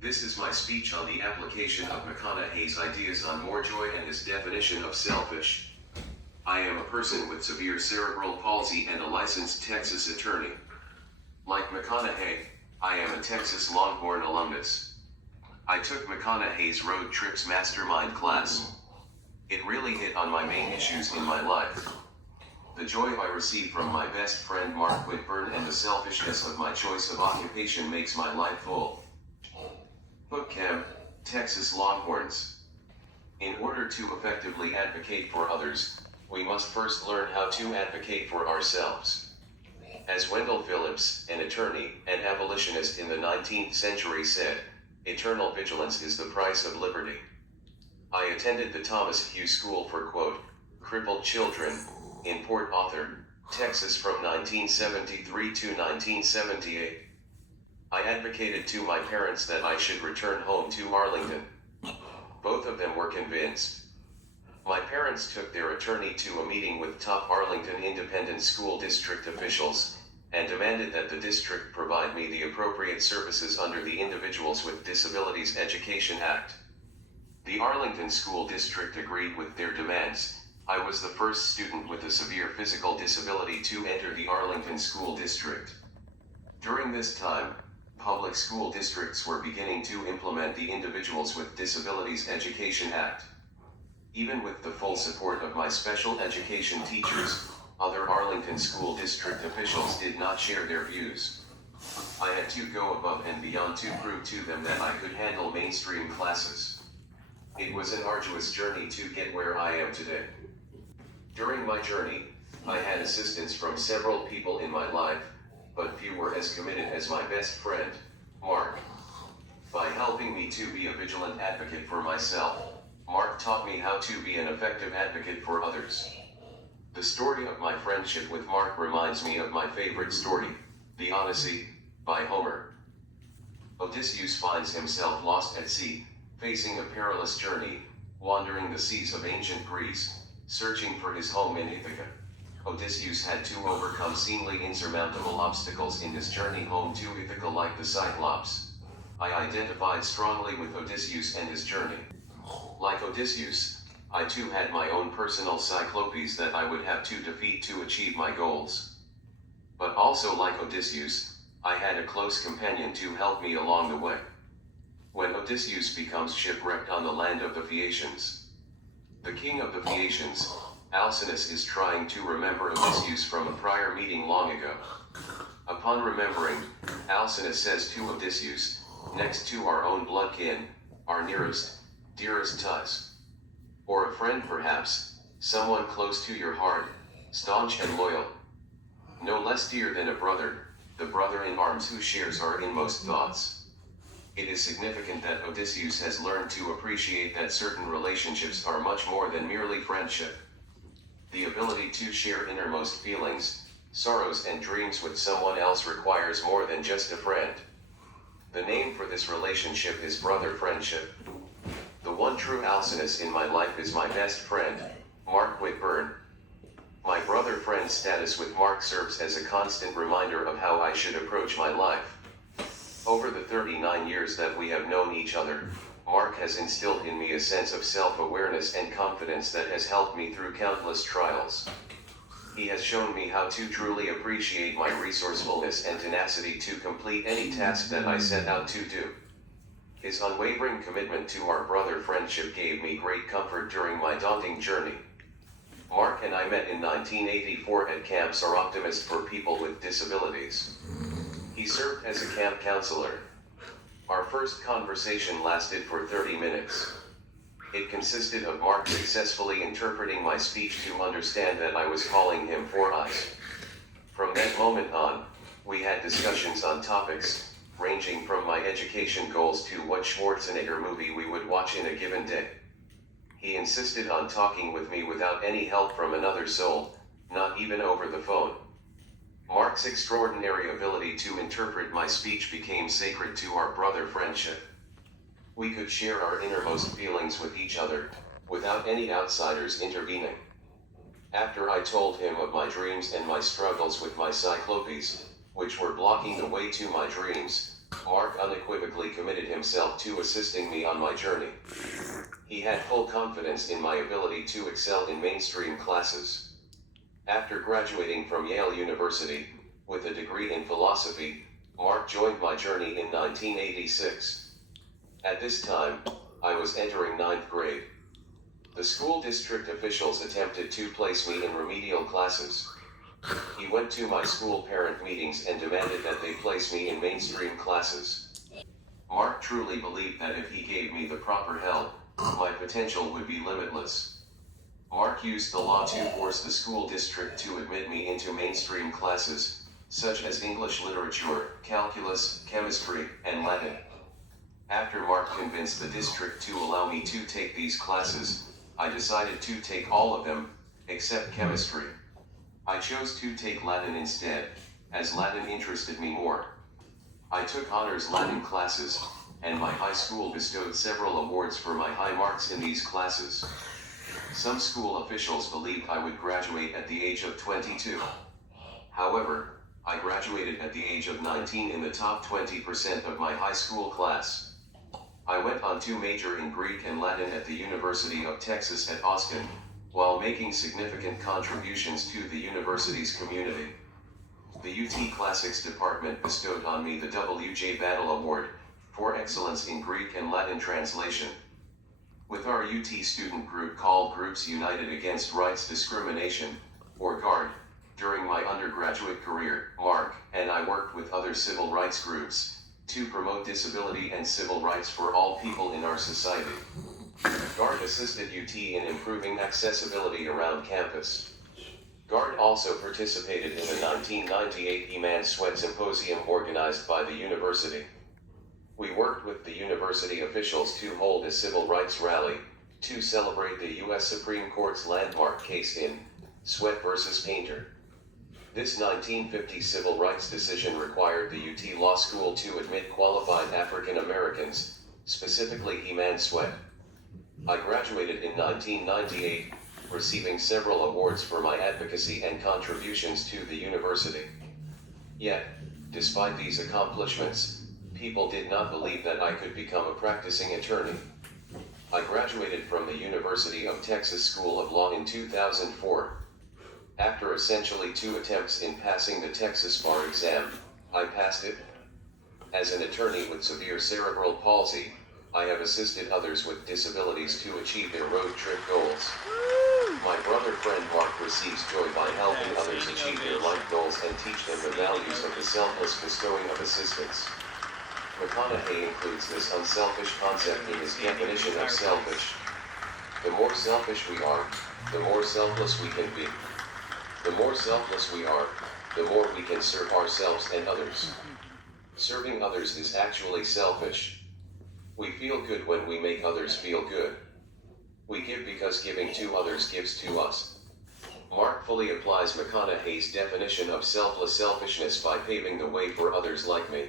This is my speech on the application of McConaughey's ideas on more joy and his definition of selfish. I am a person with severe cerebral palsy and a licensed Texas attorney. Like McConaughey, I am a Texas Longhorn alumnus. I took McConaughey's road trips mastermind class. It really hit on my main issues in my life. The joy I receive from my best friend Mark Whitburn and the selfishness of my choice of occupation makes my life full. Book Chem, Texas Longhorns. In order to effectively advocate for others, we must first learn how to advocate for ourselves. As Wendell Phillips, an attorney and abolitionist in the 19th century said, eternal vigilance is the price of liberty. I attended the Thomas Hughes School for, quote, crippled children, in Port Arthur, Texas from 1973 to 1978. I advocated to my parents that I should return home to Arlington. Both of them were convinced. My parents took their attorney to a meeting with top Arlington Independent School District officials, and demanded that the district provide me the appropriate services under the Individuals with Disabilities Education Act. The Arlington School District agreed with their demands. I was the first student with a severe physical disability to enter the Arlington School District. During this time, public school districts were beginning to implement the Individuals with Disabilities Education Act. Even with the full support of my special education teachers, other Arlington School District officials did not share their views. I had to go above and beyond to prove to them that I could handle mainstream classes. It was an arduous journey to get where I am today. During my journey, I had assistance from several people in my life, but few were as committed as my best friend, Mark. By helping me to be a vigilant advocate for myself, Mark taught me how to be an effective advocate for others. The story of my friendship with Mark reminds me of my favorite story, The Odyssey, by Homer. Odysseus finds himself lost at sea, facing a perilous journey, wandering the seas of ancient Greece, searching for his home in Ithaca. Odysseus had to overcome seemingly insurmountable obstacles in his journey home to Ithaca like the Cyclops. I identified strongly with Odysseus and his journey. Like Odysseus, I too had my own personal Cyclopes that I would have to defeat to achieve my goals. But also like Odysseus, I had a close companion to help me along the way. When Odysseus becomes shipwrecked on the land of the Phaeacians, the king of the Phaeacians, Alcinous, is trying to remember Odysseus from a prior meeting long ago. Upon remembering, Alcinous says to Odysseus, next to our own blood kin, our nearest, dearest ties. Or a friend perhaps, someone close to your heart, staunch and loyal. No less dear than a brother, the brother in arms who shares our inmost thoughts. It is significant that Odysseus has learned to appreciate that certain relationships are much more than merely friendship. The ability to share innermost feelings, sorrows and dreams with someone else requires more than just a friend. The name for this relationship is brother friendship. The one true Alcinous in my life is my best friend, Mark Whitburn. My brother-friend status with Mark serves as a constant reminder of how I should approach my life. Over the 39 years that we have known each other, Mark has instilled in me a sense of self-awareness and confidence that has helped me through countless trials. He has shown me how to truly appreciate my resourcefulness and tenacity to complete any task that I set out to do. His unwavering commitment to our brother friendship gave me great comfort during my daunting journey. Mark and I met in 1984 at Camp Optimist for people with disabilities. He served as a camp counselor. Our first conversation lasted for 30 minutes. It consisted of Mark successfully interpreting my speech to understand that I was calling him for us. From that moment on, we had discussions on topics, ranging from my education goals to what Schwarzenegger movie we would watch in a given day. He insisted on talking with me without any help from another soul, not even over the phone. Mark's extraordinary ability to interpret my speech became sacred to our brother friendship. We could share our innermost feelings with each other, without any outsiders intervening. After I told him of my dreams and my struggles with my Cyclopes, which were blocking the way to my dreams, Mark unequivocally committed himself to assisting me on my journey. He had full confidence in my ability to excel in mainstream classes. After graduating from Yale University, with a degree in philosophy, Mark joined my journey in 1986. At this time, I was entering 9th grade. The school district officials attempted to place me in remedial classes. He went to my school parent meetings and demanded that they place me in mainstream classes. Mark truly believed that if he gave me the proper help, my potential would be limitless. Mark used the law to force the school district to admit me into mainstream classes, such as English literature, calculus, chemistry, and Latin. After Mark convinced the district to allow me to take these classes, I decided to take all of them, except chemistry. I chose to take Latin instead, as Latin interested me more. I took honors Latin classes, and my high school bestowed several awards for my high marks in these classes. Some school officials believed I would graduate at the age of 22. However, I graduated at the age of 19 in the top 20% of my high school class. I went on to major in Greek and Latin at the University of Texas at Austin, while making significant contributions to the university's community. The UT Classics department bestowed on me the W.J. Battle Award for excellence in Greek and Latin translation. With our UT student group called Groups United Against Rights Discrimination, or GUARD, during my undergraduate career, Mark and I worked with other civil rights groups to promote disability and civil rights for all people in our society. GUARD assisted UT in improving accessibility around campus. GUARD also participated in the 1998 E-Man Sweat Symposium organized by the university. We worked with the university officials to hold a civil rights rally to celebrate the U.S. Supreme Court's landmark case in Sweat versus Painter. This 1950 civil rights decision required the UT Law School to admit qualified African Americans, specifically E-Man Sweat. I graduated in 1998, receiving several awards for my advocacy and contributions to the university. Yet, despite these accomplishments, people did not believe that I could become a practicing attorney. I graduated from the University of Texas School of Law in 2004. After essentially 2 attempts in passing the Texas bar exam, I passed it. As an attorney with severe cerebral palsy, I have assisted others with disabilities to achieve their road trip goals. My brother friend Mark receives joy by helping others achieve their life goals and teach them the values of the selfless bestowing of assistance. McConaughey includes this unselfish concept in his definition of selfish. The more selfish we are, the more selfless we can be. The more selfless we are, the more we can serve ourselves and others. Serving others is actually selfish. We feel good when we make others feel good. We give because giving to others gives to us. Mark fully applies McConaughey's definition of selfless selfishness by paving the way for others like me.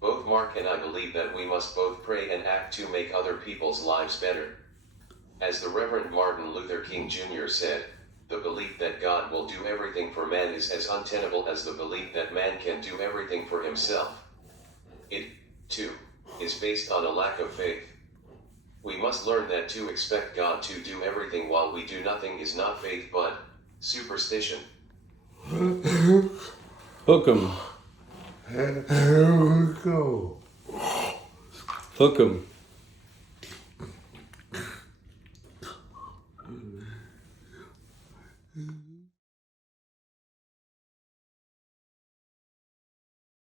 Both Mark and I believe that we must both pray and act to make other people's lives better. As the Reverend Martin Luther King Jr. said, the belief that God will do everything for man is as untenable as the belief that man can do everything for himself. It, too, is based on a lack of faith. We must learn that to expect God to do everything while we do nothing is not faith but superstition. Hook 'em. Here we go. Hook 'em. Mm.